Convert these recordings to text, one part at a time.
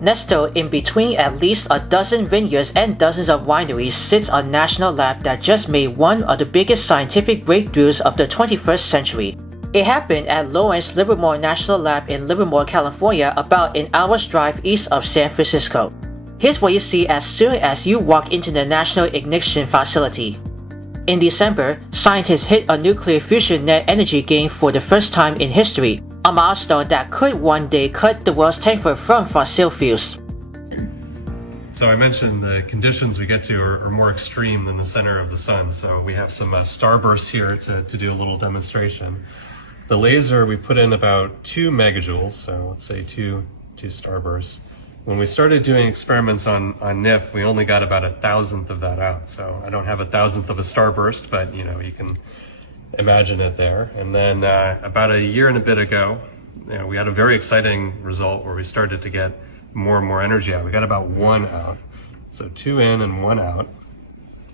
Nestled in between at least a dozen vineyards and dozens of wineries sits a national lab that just made one of the biggest scientific breakthroughs of the 21st century. It happened at Lawrence Livermore National Lab in Livermore, California, about an hour's drive east of San Francisco. Here's what you see as soon as you walk into the National Ignition Facility. In December, scientists hit a nuclear fusion net energy gain for the first time in history, a milestone that could one day cut the world's tanker from fossil fuels. So I mentioned the conditions we get to are more extreme than the center of the sun. So we have some starbursts here to do a little demonstration. The laser, we put in about 2 megajoules, so let's say two starbursts. When we started doing experiments on NIF, we only got about 1,000th of that out. So I don't have 1,000th of a starburst, but you can imagine it there. And then about a year and a bit ago, we had a very exciting result where we started to get more and more energy out. We got about 1 out. So 2 in and 1 out.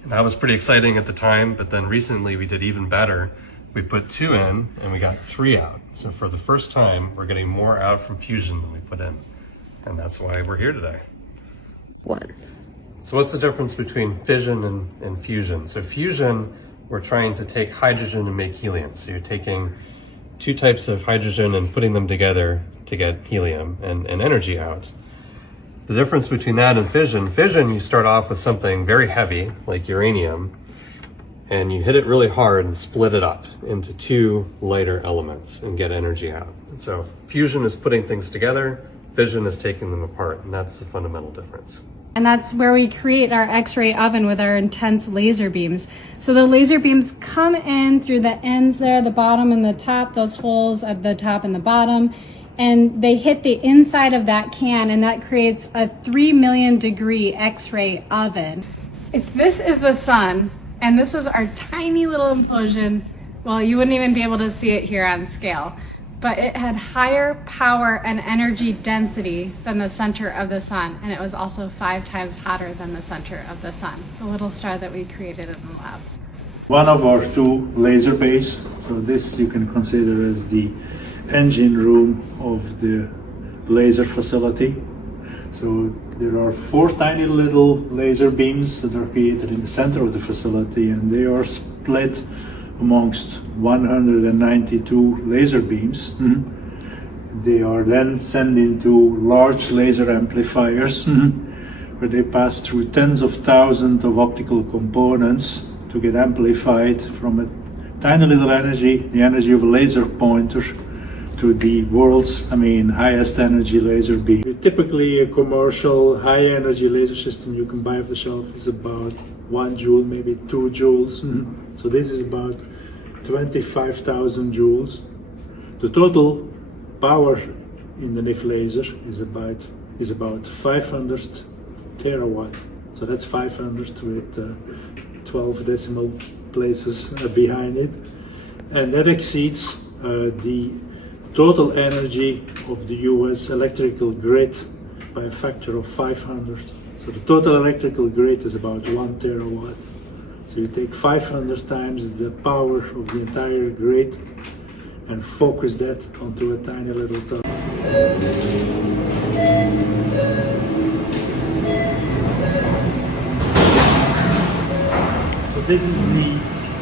And that was pretty exciting at the time, but then recently we did even better. We put 2 in and we got 3 out. So for the first time, we're getting more out from fusion than we put in. And that's why we're here today. 1. So what's the difference between fission and fusion? So fusion, we're trying to take hydrogen and make helium. So you're taking 2 types of hydrogen and putting them together to get helium and energy out. The difference between that and fission, you start off with something very heavy, like uranium, and you hit it really hard and split it up into 2 lighter elements and get energy out. And so fusion is putting things together, fission is taking them apart, and that's the fundamental difference. And that's where we create our X-ray oven with our intense laser beams. So the laser beams come in through the ends there, the bottom and the top, those holes at the top and the bottom, and they hit the inside of that can, and that creates a 3 million degree X-ray oven. If this is the sun, and this was our tiny little implosion, well, you wouldn't even be able to see it here on scale. But it had higher power and energy density than the center of the sun, and it was also 5 times hotter than the center of the sun, the little star that we created in the lab. One of our 2 laser bays, so this you can consider as the engine room of the laser facility. So there are 4 tiny little laser beams that are created in the center of the facility, and they are split amongst 192 laser beams. They are then sent into large laser amplifiers where they pass through tens of thousands of optical components to get amplified from a tiny little energy, the energy of a laser pointer, to the world's, highest energy laser beam. Typically a commercial high energy laser system you can buy off the shelf is about 1 joule, maybe 2 joules. So this is about 25,000 joules. The total power in the NIF laser is about 500 terawatt. So that's 500 with 12 decimal places behind it. And that exceeds the total energy of the US electrical grid by a factor of 500. So the total electrical grid is about 1 terawatt. So you take 500 times the power of the entire grid and focus that onto a tiny little tower. So this is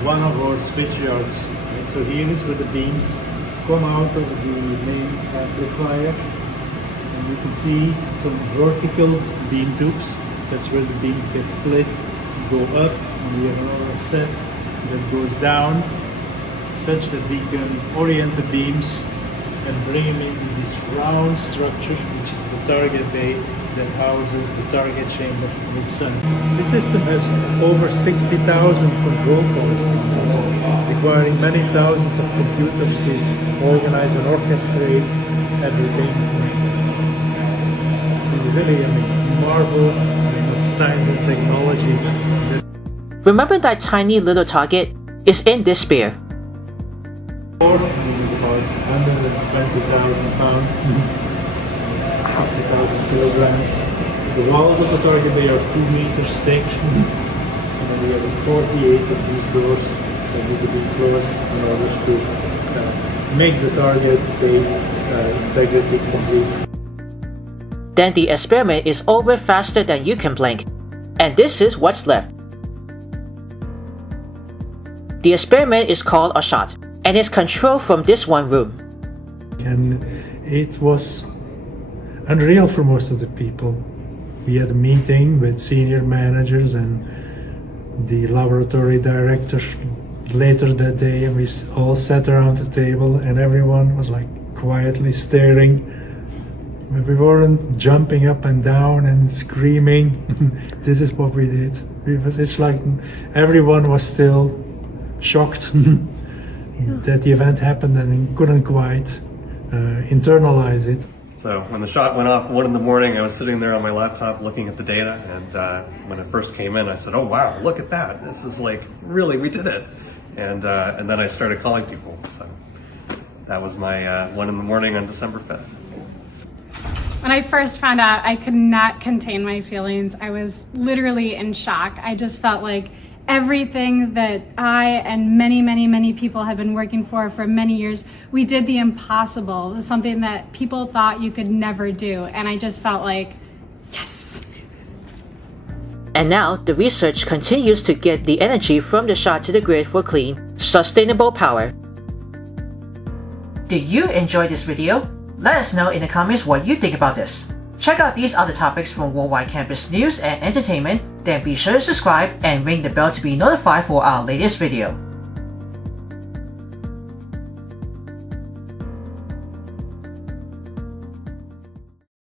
one of our switch yards. So here is where the beams come out of the main amplifier, and you can see some vertical beam tubes. That's where the beams get split, go up, and we have another set that goes down, such that we can orient the beams and bring them into this round structure, which is the target bay that houses the target chamber in its center. This system has over 60,000 control points, requiring many thousands of computers to organize and orchestrate everything. It's really a marvel of science and technology. Remember that tiny little target is in this spear. It is about 120,000 pounds, 60,000 kilograms. The walls of the target bay are 2 meters thick, and then we have 48 of these doors that need to be closed in order to make the target bay integrity complete. then the experiment is over faster than you can blink. And this is what's left. The experiment is called a shot, and is controlled from this one room. And it was unreal for most of the people. We had a meeting with senior managers and the laboratory directors later that day, and we all sat around the table and everyone was like quietly staring. We weren't jumping up and down and screaming. This is what we did. It's like everyone was still shocked that the event happened and couldn't quite internalize it. So when the shot went off 1 in the morning, I was sitting there on my laptop looking at the data, and when it first came in, I said, "Oh wow, look at that! This is like really, we did it!" And then I started calling people. So that was my 1 in the morning on December 5th. When I first found out, I could not contain my feelings. I was literally in shock. I just felt like everything that I and many people have been working for many years, we did the impossible, something that people thought you could never do. And I just felt like, yes. And now, the research continues to get the energy from the shot to the grid for clean, sustainable power. Did you enjoy this video? Let us know in the comments what you think about this. Check out these other topics from Worldwide Campus News and Entertainment, then be sure to subscribe and ring the bell to be notified for our latest video.